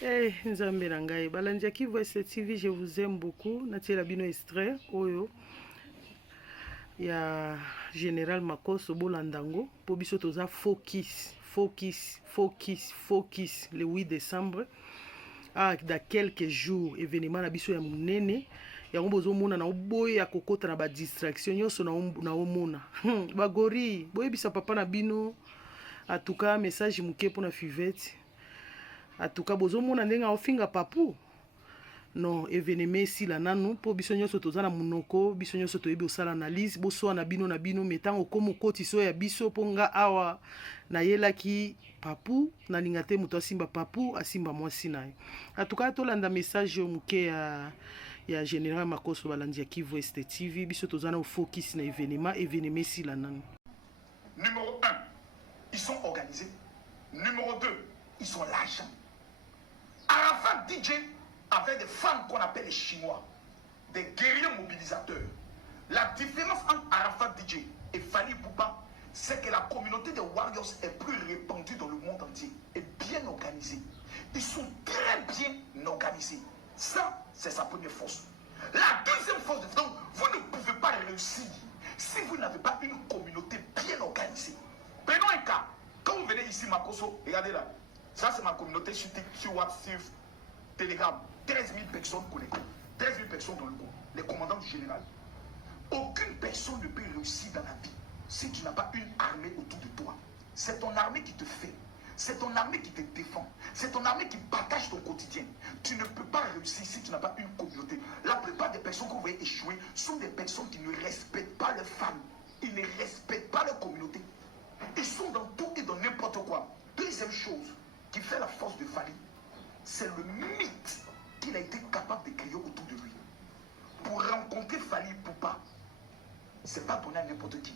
Hey, Nzambe na ngai. Balandia Kivu TV, je vous aime beaucoup. Natiela bino extrait oyo ya Général Makoso Bolandango. Po biso toza focus le 8 décembre. Ah, dans quelques jours, événement na biso ya munene. Ya bozo mona na oboye ya kokota na ba distraction nyonso na omona. Bagori, boye bisa papa na bino. En tout cas, message muke pour na Fivette. En tout cas, bozo mona ndenga ofinga papu. Non, événement si la nanu po biso nyonso toza na munoko, biso nyonso toyebi osala analyse, boso na bino metango komo koti so ya biso ponga awa na yelaki papu na lingate muto asimba papu asimba mwasi naye. En tout cas, tolanda message muke ya Général Makoso Balandia Kivu TV, biso toza na focus na événement si la nanu. Numéro 1, ils sont organisés. Numéro 2, ils sont l'argent. Arafat DJ avait des fans qu'on appelle les Chinois, des guerriers mobilisateurs. La différence entre Arafat DJ et Fally Ipupa, c'est que la communauté des Warriors est plus répandue dans le monde entier et bien organisée. Ils sont très bien organisés. Ça, c'est sa première force. La deuxième force, donc, vous ne pouvez pas réussir si vous n'avez pas une communauté bien organisée. Prenons un cas. Quand vous venez ici, Makoso, regardez là. Ça, c'est ma communauté sur WhatsApp, Telegram. 13 000 personnes connectées. 13 000 personnes dans le groupe. Les commandants du général. Aucune personne ne peut réussir dans la vie si tu n'as pas une armée autour de toi. C'est ton armée qui te fait. C'est ton armée qui te défend. C'est ton armée qui partage ton quotidien. Tu ne peux pas réussir si tu n'as pas une communauté. La plupart des personnes que vous voyez échouer sont des personnes qui ne respectent pas leurs femmes. Ils ne respectent pas leur communauté. Ils sont dans tout et dans n'importe quoi. Deuxième chose qui fait la force de Fally, c'est le mythe qu'il a été capable de créer autour de lui. Pour rencontrer Fally Ipupa, c'est pas donné à n'importe qui.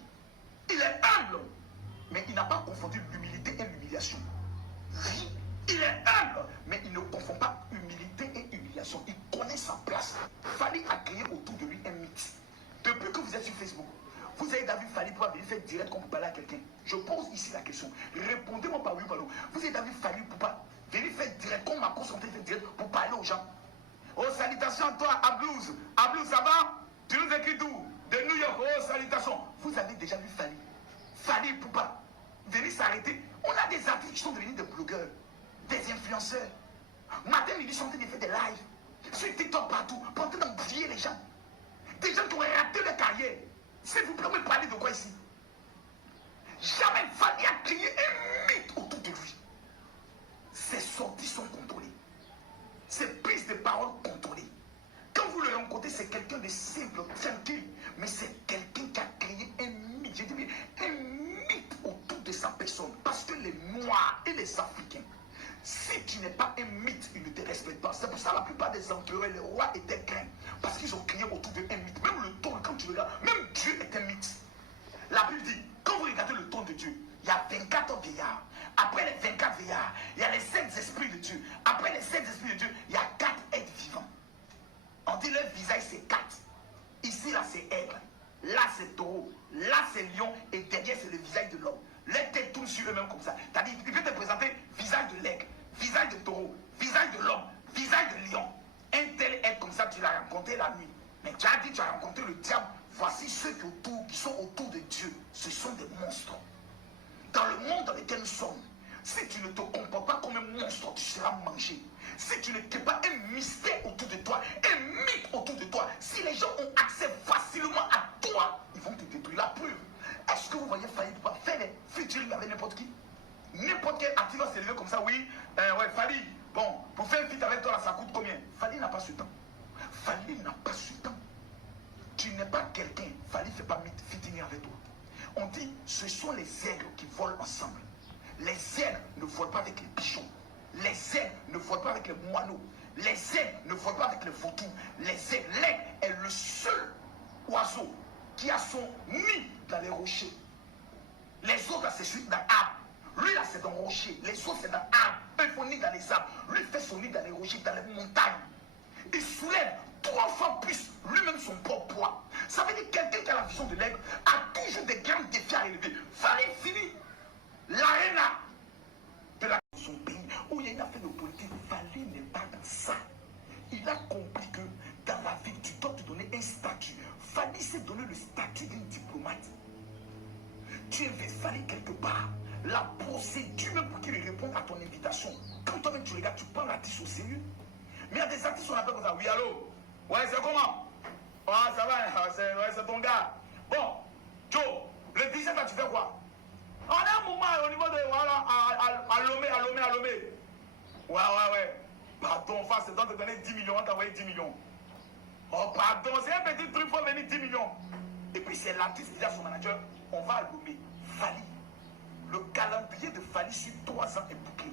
Il est humble, mais il n'a pas confondu l'humilité et l'humiliation. Oui, il est humble, mais il ne confond pas humilité et humiliation. Il connaît sa place. Fally a créé autour de lui un mythe. Depuis que vous êtes sur Facebook, vous avez vu Fally Ipupa venir faire direct comme vous parlez à quelqu'un. Je pose ici la question. Répondez-moi par oui ou par non. Vous avez vu Fally Ipupa venir faire direct comme Makoso fait direct pour parler aux gens. Oh, salutations à toi, Ablouz. Ablouz, ça va? Tu nous écris d'où? De New York. Oh, salutations. Vous avez déjà vu Fally? Fally Ipupa venir s'arrêter. On a des artistes qui sont devenus des blogueurs, des influenceurs. Matin, midi, ils sont en train de faire des lives sur TikTok partout, pour en train d'embrouiller les gens. Des gens qui ont raté leur carrière. S'il vous plaît, vous me parlez de quoi ici? Jamais Fally a créé un mythe autour de lui. Ses sorties sont contrôlées. Ses prises de parole contrôlées. Quand vous le rencontrez, c'est quelqu'un de simple, tranquille. Mais c'est quelqu'un qui a créé un mythe. J'ai dit un mythe autour de sa personne. Parce que les Noirs et les Africains, si tu n'es pas un mythe, ils ne te respectent pas. C'est pour ça que la plupart des empereurs, les rois étaient craints. Parce qu'ils ont créé autour d'eux un mythe. Même le trône, quand tu regardes, même Dieu est un mythe. La Bible dit, quand vous regardez le trône de Dieu, il y a 24 vieillards. Après les 24 vieillards, il y a les 7 esprits de Dieu. Après les 7 esprits de Dieu, il y a 4 êtres vivants. On dit leur visage c'est 4. Ici là c'est aigle. Là c'est taureau. Là c'est lion. Et derrière c'est le visage de l'homme. Les têtes tournent sur eux-mêmes comme ça. C'est-à-dire il peut te présenter visage de l'aigle, visage de taureau, visage de l'homme, visage de lion. Un tel être comme ça, tu l'as rencontré la nuit. Mais tu as dit, tu as rencontré le diable. Voici ceux qui sont autour de Dieu. Ce sont des monstres. Dans le monde dans lequel nous sommes, si tu ne te comportes pas comme un monstre, tu seras mangé. Si tu ne t'es pas un mystère autour de toi, un mythe autour de toi, si les gens ont accès facilement à toi, ils vont te détruire. La preuve, est-ce que vous voyez Fally Ipupa faire des featuring avec n'importe qui? N'importe quel artiste va s'élever comme ça, oui, ouais, Fally, bon, pour faire un feat avec toi, là, ça coûte combien? Fally n'a pas ce temps. Fally n'a pas ce temps. Tu n'es pas quelqu'un, Fally ne fait pas featuring avec toi. On dit, ce sont les aigles qui volent ensemble. Les aigles ne volent pas avec les pigeons. Les aigles ne volent pas avec les moineaux. Les aigles ne volent pas avec les vautours. Les aigles, l'aigle est le seul oiseau qui a son nid dans les rochers. Les autres, là, c'est celui dans l'arbre. Lui, là, c'est dans le rocher. Les autres, c'est dans l'arbre. Eux, ils font nid dans les arbres. Lui, fait son nid dans les rochers, dans les montagnes. Il soulève 3 fois plus lui-même son propre poids. Ça veut dire que quelqu'un qui a la vision de l'aigle a toujours des grands défis à relever. Fallait finir l'arène de son pays où il y a une affaire de Fally n'est pas dans ça. Il a compris que dans la vie, tu dois te donner un statut. Fally s'est donné le statut d'un diplomate. Tu invites Fally quelque part. La procédure, même pour qu'il réponde à ton invitation. Quand toi-même tu regardes, tu prends l'artiste au sérieux. Mais il y a des artistes, on appelle comme ça. Oui, allô? Ouais, c'est comment? Ah, ça va, c'est ton gars. Bon, Joe, le 17, là, tu fais quoi? On a un moment au niveau de, voilà, à Lomé. Ouais. Pardon, face, c'est temps de donner 10 millions, on t'a envoyé 10 millions. Oh, pardon, c'est un petit truc, il faut venir 10 millions. Et puis c'est l'artiste qui dit à son manager, on va à Lomé. Fally. Le calendrier de Fally sur 3 ans est bouclé.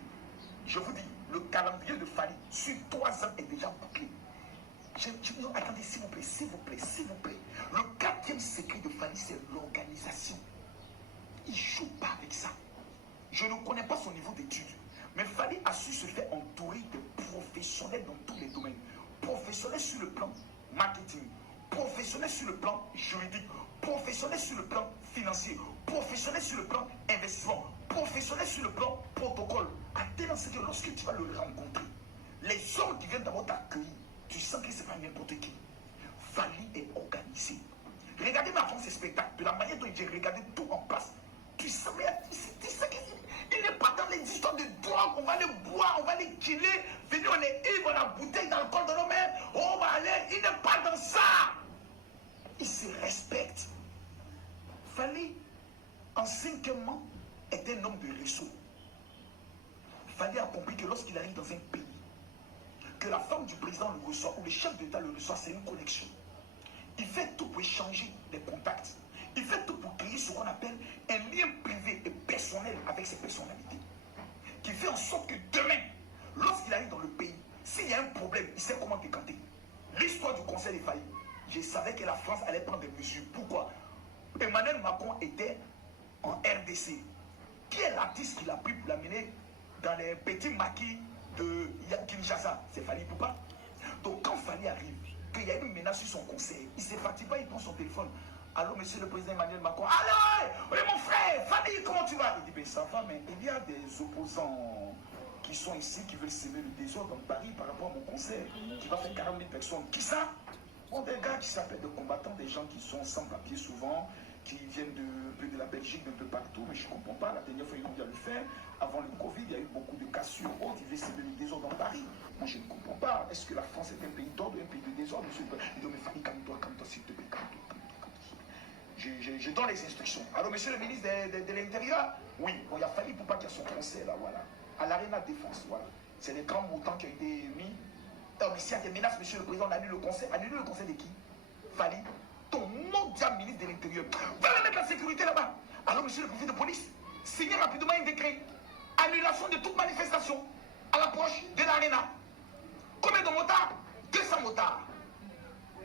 Je vous dis, le calendrier de Fally sur 3 ans est déjà bouclé. Non, attendez, s'il vous plaît. Le 4e secret de Fally, c'est l'organisation. Il ne joue pas avec ça. Je ne connais pas son niveau d'études. Mais Fally a su se faire entourer de professionnels dans tous les domaines. Professionnels sur le plan marketing, professionnels sur le plan juridique, professionnels sur le plan financier, professionnels sur le plan investissement, professionnels sur le plan protocole. À tel enseigne que lorsque tu vas le rencontrer, les hommes qui viennent d'abord t'accueillir, tu sens que ce n'est pas n'importe qui. Fally est organisé. Regardez ma France spectacle, de la manière dont j'ai regardé tout en place. Tu sais qu'il n'est pas dans les histoires de drogue, on va les boire, on va les killer. Venez, on est ivre, on a bouteille dans le corps de nous-mêmes, on va aller, il n'est pas dans ça. Il se respecte. Fally, en 5e an, est un homme de réseau. Fally a compris que lorsqu'il arrive dans un pays, que la femme du président le reçoit, ou le chef d'État le reçoit, c'est une connexion. Il fait tout pour échanger des contacts. Il fait tout pour créer ce qu'on appelle un lien privé et personnel avec ses personnalités. Qui fait en sorte que demain, lorsqu'il arrive dans le pays, s'il y a un problème, il sait comment décanter. L'histoire du Conseil des faillites, je savais que la France allait prendre des mesures. Pourquoi? Emmanuel Macron était en RDC. Qui est l'artiste qui l'a pris pour l'amener dans les petits maquis de Kinshasa? C'est Fally Ipupa. Donc quand Fally arrive, qu'il y a une menace sur son conseil, il ne se fatigue pas, il prend son téléphone. Allô, monsieur le président Emmanuel Macron. Allô, oui, mon frère, Fally, comment tu vas? Il dit, ben ça va, mais il y a des opposants qui sont ici, qui veulent semer le désordre dans Paris par rapport à mon conseil, qui va faire 40 000 personnes. Qui ça? Bon, des gars qui s'appellent des combattants, des gens qui sont sans papier souvent, qui viennent de la Belgique, d'un peu partout, mais je ne comprends pas. La dernière fois, ils ont bien le faire. Avant le Covid, il y a eu beaucoup de cassures autres, ils veulent semer le désordre dans Paris. Moi, je ne comprends pas. Est-ce que la France est un pays d'ordre, un pays de désordre? Il dit, mais Fally, calme-toi, s'il te plaît, calme-toi. Je donne les instructions. Alors, monsieur le ministre de l'Intérieur, oui, bon, il a fallu pour pas qu'il y ait son conseil là, voilà. À l'Arena Défense, voilà. C'est les grands montants qui ont été mis. Alors, mais s'il y a des menaces, monsieur le président, on annule le conseil. Annule le conseil de qui? Fally, ton mondial ministre de l'Intérieur. Va mettre la sécurité là-bas. Alors, monsieur le préfet de police, signez rapidement un décret. Annulation de toute manifestation à l'approche de l'Arena. Combien de motards? 200 motards.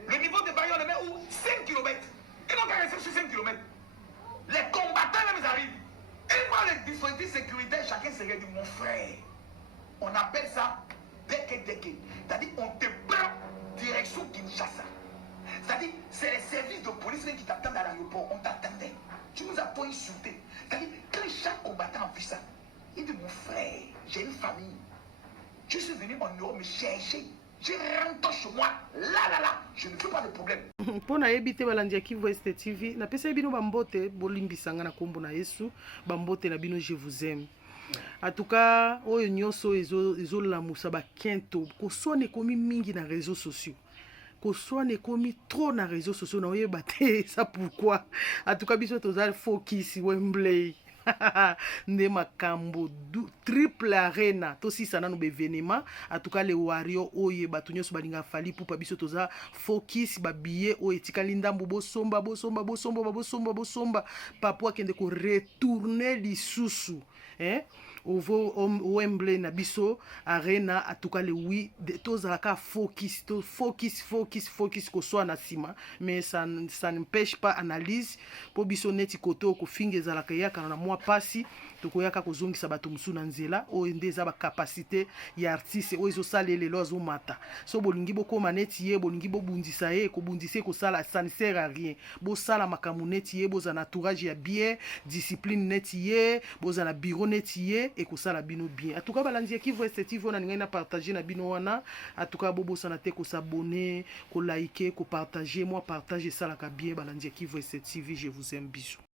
Le niveau de barrière, on le met où? 5 km. Ils n'ont qu'à rester sur 5 km. Les combattants même arrivent. Ils voient les dispositifs sécuritaires, chacun se dit, mon frère. On appelle ça deke. C'est-à-dire, on te prend direction Kinshasa. C'est-à-dire, c'est les services de police qui t'attendent à l'aéroport. On t'attendait. Tu nous as pas insulté. C'est-à-dire, quand chaque combattant a vu ça, il dit, mon frère, j'ai une famille. Je suis venu en Europe me chercher. Je rentre chez moi, là, je ne fais pas de problème. Pona ebite balandi ya Kivu Est TV napesa bino bambote bolimbisanga na kombo na Yesu bambote na bino je vous aime. En tout cas oyo nyonso ezolamusa bakento kosone komi mingi na réseaux sociaux. Kosone komi trop na réseaux sociaux na oyeba te ça pourquoi. En tout cas biso tozali focus Wembley. Nde makambo triple arena tosisa nanu bevenema en tout cas les warriors oye batu nyonso balinga Fally Ipupa biso toza focus ba billet o etikali ndambo bosomba papua kende ko retourner lisusu au Wembley na biso arena en tout cas le oui tozaka focus ko soit na sima mais ça n'empêche pas analyse po biso neti koto ko finga zalaka yaka na mwa pasi tokoyaka kozongisa bato musu na nzela oyo nde eza ba capacité ya artiste oyo ezosala lelo azomata so bolingi bokoma neti ye bolingi bobundisa ye kobundisa ko sala ça ne sert à rien bosala makambo neti ye boza na entourage ya bien discipline neti ye boza na bureau neti ye et kosala bino bien. En tout cas balandi ya Kivu Est TV on a ningai na partager na bino wana. En tout cas bobo sana te ko s'abonner, ko liker, ko partager, moi partager ça la ka bien balandi ya Kivu Est TV, je vous aime bisous.